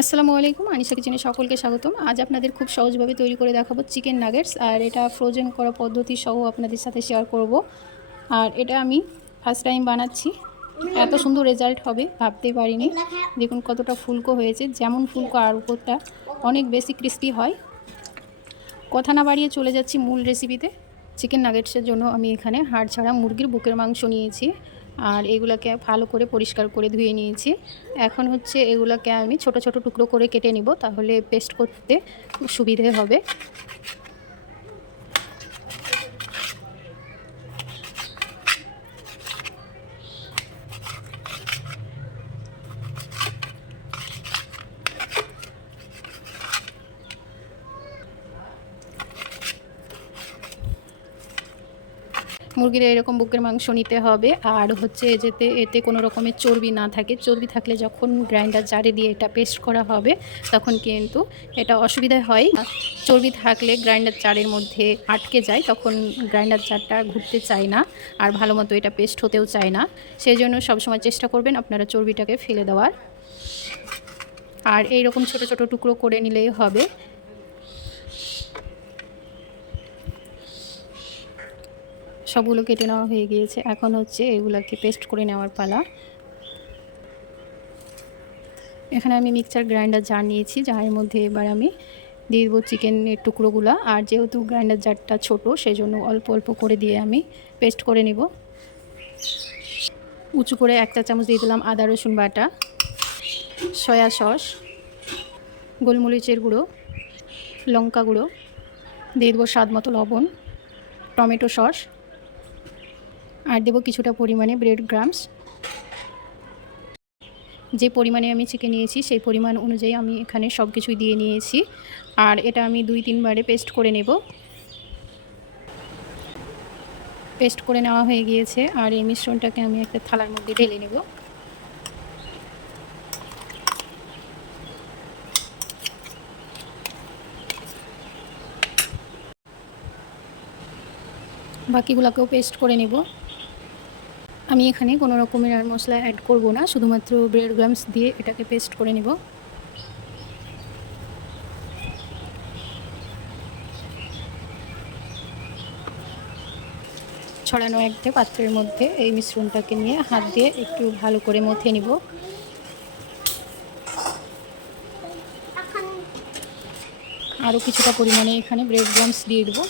আসসালামু আলাইকুম, আনিশা কিচেনে সকলকে স্বাগতম। আজ আপনাদের খুব সহজভাবে তৈরি করে দেখাবো চিকেন নাগেটস, আর এটা ফ্রোজেন করা পদ্ধতি সহ আপনাদের সাথে শেয়ার করব। আর এটা আমি ফার্স্ট টাইম বানাচ্ছি। এত সুন্দর রেজাল্ট হবে ভাবতেই পারিনি। দেখুন কতটা ফুলকো হয়েছে, যেমন ফুলকো আর উপরটা অনেক বেশি ক্রিস্পি হয়। কথা না বাড়িয়ে চলে যাচ্ছি মূল রেসিপিতে চিকেন নাগেটসের জন্য আমি এখানে হাড় ছাড়া মুরগির বুকের মাংস নিয়েছি। আর এগুলোকে ভালো করে পরিষ্কার করে ধুয়ে নিয়েছি। এখন হচ্ছে এগুলোকে আমি ছোট ছোট টুকরো করে কেটে নিব, তাহলে পেস্ট করতে সুবিধে হবে। মুরগির এরকম বুকের মাংস নিতে হবে। আর হচ্ছে যেতে, এতে কোনো রকমের চর্বি না থাকে। চর্বি থাকলে যখন গ্রাইন্ডার জারে দিয়ে এটা পেস্ট করা হবে, তখন কিন্তু এটা অসুবিধা হয়। চর্বি থাকলে গ্রাইন্ডার চারের মধ্যে আটকে যায়, তখন গ্রাইন্ডার চারটা ঘুরতে চায় না আর ভালো মতো এটা পেস্ট হতেও চায় না। সেই জন্য সবসময় চেষ্টা করবেন আপনারা চর্বিটাকে ফেলে দেওয়ার। আর এই রকম ছোট ছোট টুকরো করে নিলেই হবে। সবগুলো কেটে নেওয়া হয়ে গিয়েছে। এখন হচ্ছে এগুলোকে পেস্ট করে নেওয়ার পালা। এখানে আমি মিক্সচার গ্রাইন্ডার জার নিয়েছি, যার মধ্যে এবার আমি দিয়ে দেবো চিকেনের টুকরোগুলো। আর যেহেতু গ্রাইন্ডার জারটা ছোট সেই জন্য অল্প অল্প করে দিয়ে আমি পেস্ট করে নেব। উঁচু করে একটা চামচ দিয়ে দিলাম আদা, রসুন বাটা, সয়া সস, গোলমরিচের গুঁড়ো, লঙ্কা গুঁড়ো, দিয়ে দেবো স্বাদ মতো লবণ, টমেটো সস আর দেবো কিছুটা পরিমাণে ব্রেড গ্রামস যে পরিমাণে আমি চিকেন নিয়েছি, সেই পরিমাণ অনুযায়ী আমি এখানে সব কিছুই দিয়ে নিয়েছি। আর এটা আমি দুই, তিনবারে পেস্ট করে নেব। পেস্ট করে নেওয়া হয়ে গিয়েছে। আর এই মিশ্রণটাকে আমি একটা থালার মধ্যে ঢেলে নেব। বাকিগুলোকেও পেস্ট করে নেব। আমি এখানে কোনো রকমের আর মশলা অ্যাড করব না, শুধুমাত্র ব্রেড গ্রামস দিয়ে এটাকে পেস্ট করে নেব। ছড়ানো একটা পাত্রের মধ্যে এই মিশ্রণটাকে নিয়ে হাত দিয়ে একটু ভালো করে মথে নিব। আরও কিছুটা পরিমাণে এখানে ব্রেড গ্রামস দিয়ে দেবো।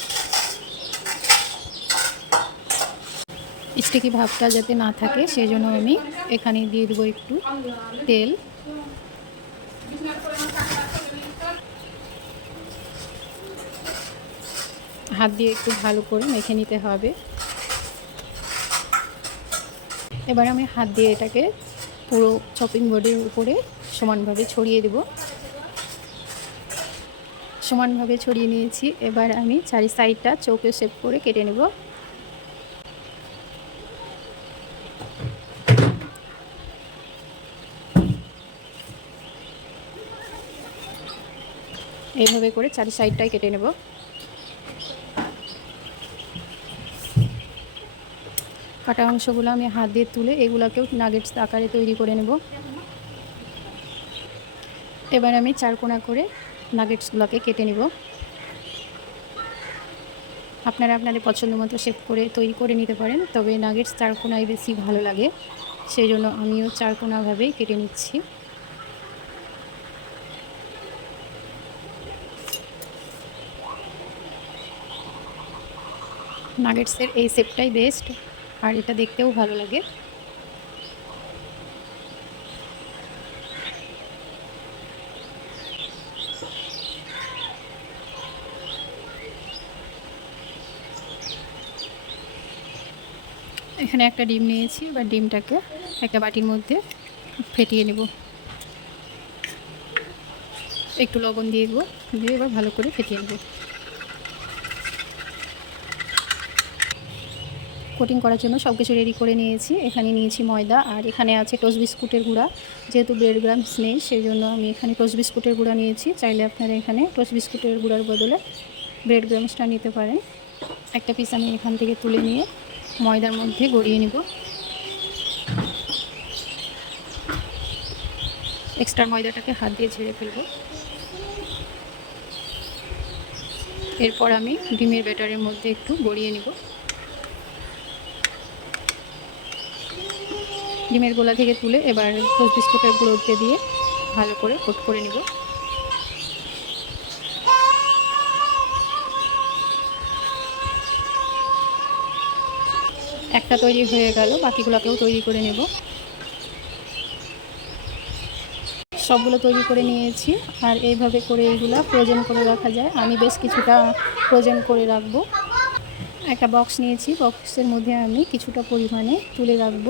স্টিকি ভাবটা যাতে না থাকে সেই জন্য আমি এখানে দিয়ে দেবো একটু তেল। হাত দিয়ে একটু ভালো করে মেখে নিতে হবে। এবার আমি হাত দিয়ে এটাকে পুরো চপিং বোর্ডের উপরে সমানভাবে ছড়িয়ে দেব। সমানভাবে ছড়িয়ে নিয়েছি। এবার আমি চারি সাইডটা চৌকে শেপ করে কেটে নেব। এইভাবে করে চারি সাইডটাই কেটে নেব। কাটা অংশগুলো আমি হাত দিয়ে তুলে এগুলোকেও নাগেটস আকারে তৈরি করে নেব। এবার আমি চারকোনা করে নাগেটসগুলোকে কেটে নেব। আপনারা আপনাদের পছন্দ মতো শেপ করে তৈরি করে নিতে পারেন, তবে নাগেটস চারকোনায় বেশি ভালো লাগে। সেই জন্য আমিও চারকোনাভাবেই কেটে নিচ্ছি। নাগেটসের এই শেপটাই বেস্ট আর এটা দেখতেও ভালো লাগে। এখানে একটা ডিম নিয়েছি বা ডিমটাকে একটা বাটির মধ্যে ফেটিয়ে নেব। একটু লবণ দিয়ে দেবো, দিয়ে এবার ভালো করে ফেটিয়ে নেব। কোটিং করার জন্য সব কিছু রেডি করে নিয়েছি। এখানে নিয়েছি ময়দা আর এখানে আছে টোস্ট বিস্কুটের গুঁড়া। যেহেতু ব্রেড গ্রামস নেই সেই জন্য আমি এখানে টোস্ট বিস্কুটের গুঁড়া নিয়েছি। চাইলে আপনারা এখানে টোস্ট বিস্কুটের গুঁড়ার বদলে ব্রেড গ্রামসটা নিতে পারেন। একটা পিস আমি এখান থেকে তুলে নিয়ে ময়দার মধ্যে গড়িয়ে নেব। এক্সট্রা ময়দাটাকে হাত দিয়ে ঝেড়ে ফেলব। এরপর আমি ডিমের ব্যাটারের মধ্যে একটু গড়িয়ে নিব। ডিমের গোলা থেকে তুলে এবার টোস্ট বিস্কুটের গুঁড়োতে দিয়ে ভালো করে কোট করে নিব। একটা তৈরি হয়ে গেল, বাকিগুলোকেও তৈরি করে নেব। সবগুলো তৈরি করে নিয়েছি, আর এইভাবে করে এইগুলো ফ্রোজেন করে রাখা যায়। আমি বেশ কিছুটা ফ্রোজেন করে রাখব। একটা বক্স নিয়েছি বক্সের মধ্যে আমি কিছুটা পরিমাণে তুলে রাখব।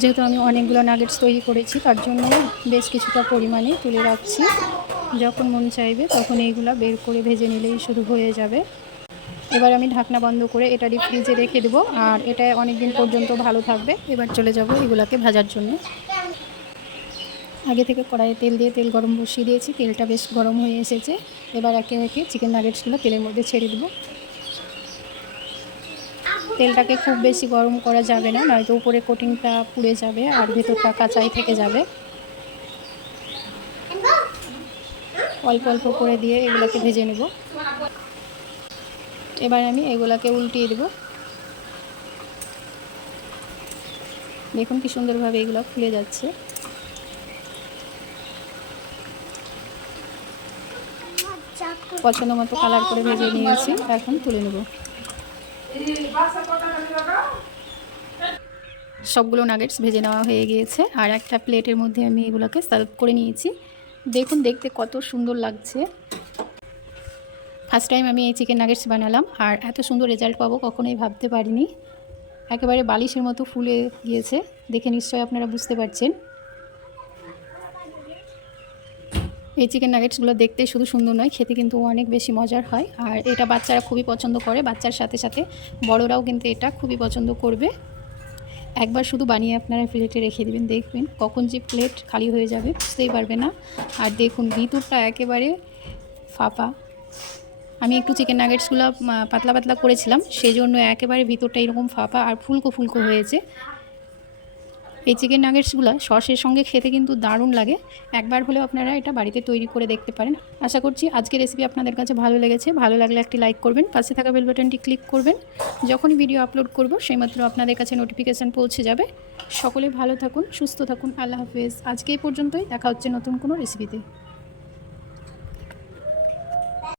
যেহেতু আমি অনেকগুলো নাগেটস তৈরি করেছি, তার জন্য বেশ কিছুটা পরিমাণে তুলে রাখছি। যখন মন চাইবে তখন এইগুলা বের করে ভেজে নিলেই শুধু হয়ে যাবে। এবার আমি ঢাকনা বন্ধ করে এটা ফ্রিজে রেখে দেবো, আর এটা অনেক দিন পর্যন্ত ভালো থাকবে। এবার চলে যাব এগুলাকে ভাজার জন্য। আগে থেকে কড়াইয়ে তেল দিয়ে তেল গরম বসিয়ে দিয়েছি, তেলটা বেশ গরম হয়ে এসেছে। এবার একে একে চিকেন নাগেটসগুলো তেলের মধ্যে ছেড়ে দেবো। তেলটাকে খুব বেশি গরম করা যাবে না, নয়তো উপরে কোটিংটা পুড়ে যাবে আর ভেতরটা কাঁচাই থেকে যাবে। অল্প অল্প করে দিয়ে এগুলোকে ভেজে নেব। এবার আমি এগুলাকে উল্টিয়ে দেব। দেখুন কি সুন্দরভাবে এগুলো খুলে যাচ্ছে। পছন্দ মতো কালার করে ভেজে নিয়েছি, এখন তুলে নেব। সবগুলো নাগেটস ভেজে নেওয়া হয়ে গিয়েছে, আর একটা প্লেটের মধ্যে আমি এগুলোকে সার্ভ করে নিয়েছি। দেখুন, দেখতে কত সুন্দর লাগছে। ফার্স্ট টাইম আমি এই চিকেন নাগেটস বানালাম, আর এত সুন্দর রেজাল্ট পাবো কখনোই ভাবতে পারিনি। একেবারে বালিশের মতো ফুলে গিয়েছে, দেখে নিশ্চয়ই আপনারা বুঝতে পারছেন। এই চিকেন নাগেটসগুলো দেখতে শুধু সুন্দর নয়, খেতে কিন্তু অনেক বেশি মজার হয়। আর এটা বাচ্চারা খুবই পছন্দ করে, বাচ্চার সাথে সাথে বড়রাও কিন্তু এটা খুবই পছন্দ করবে। একবার শুধু বানিয়ে আপনারা প্লেটে রেখে দেবেন, দেখবেন কখন যে প্লেট খালি হয়ে যাবে, বুঝতেই পারবে না। আর দেখুন ভিতরটা একেবারে ফাঁপা। আমি একটু চিকেন নাগেটসগুলো পাতলা পাতলা করেছিলাম সেই জন্য একেবারে ভিতরটা এরকম ফাঁপা আর ফুলকো ফুলকো হয়েছে। এই চিকেন নাগেটসগুলো সসের সঙ্গে খেতে কিন্তু দারুণ লাগে। একবার হলেও আপনারা এটা বাড়িতে তৈরি করে দেখতে পারেন। আশা করছি আজকের রেসিপি আপনাদের কাছে ভালো লেগেছে। ভালো লাগলে একটি লাইক করবেন, পাশে থাকা বেল বাটনটি ক্লিক করবেন। যখনই ভিডিও আপলোড করব, সেইমাত্র আপনাদের কাছে নোটিফিকেশান পৌঁছে যাবে। সকলে ভালো থাকুন, সুস্থ থাকুন, আল্লাহ হাফেজ। আজকে এই পর্যন্তই, দেখা হচ্ছে নতুন কোনো রেসিপিতে